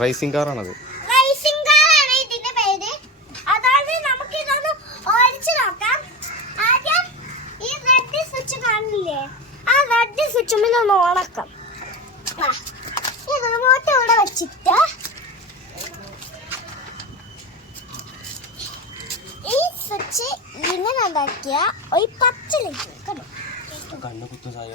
Racing കാറാണത്. Racing കാറാണ് ഇതിന്റെ പേര്. അതായത് നമുക്ക് ഇതൊന്ന് ഓടിച്ചു നോക്കാം. ആദ്യം ഈ റെഡ് സ്വിച്ച് കാണില്ലേ, ആ റെഡ് സ്വിച്ചുമ്മിൽ ഒന്ന് ഓണക്കാം. ഈ റിമോട്ട് ഇവിടെ വെച്ചിട്ട് ഈ സ്വിച്ച് ഇങ്ങനെ ഉണ്ടാക്കിയ ഒരു 10 ലൈറ്റ് കണ്ടോ. കണ്ണു കുത്തു സായ.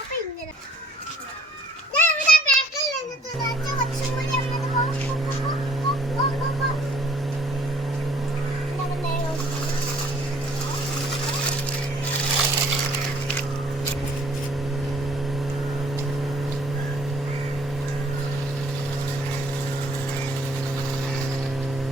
അപ്പൊ ഇങ്ങനെ ഞാൻ ഇവിടെ ബാക്കിൽ നിന്നിട്ട്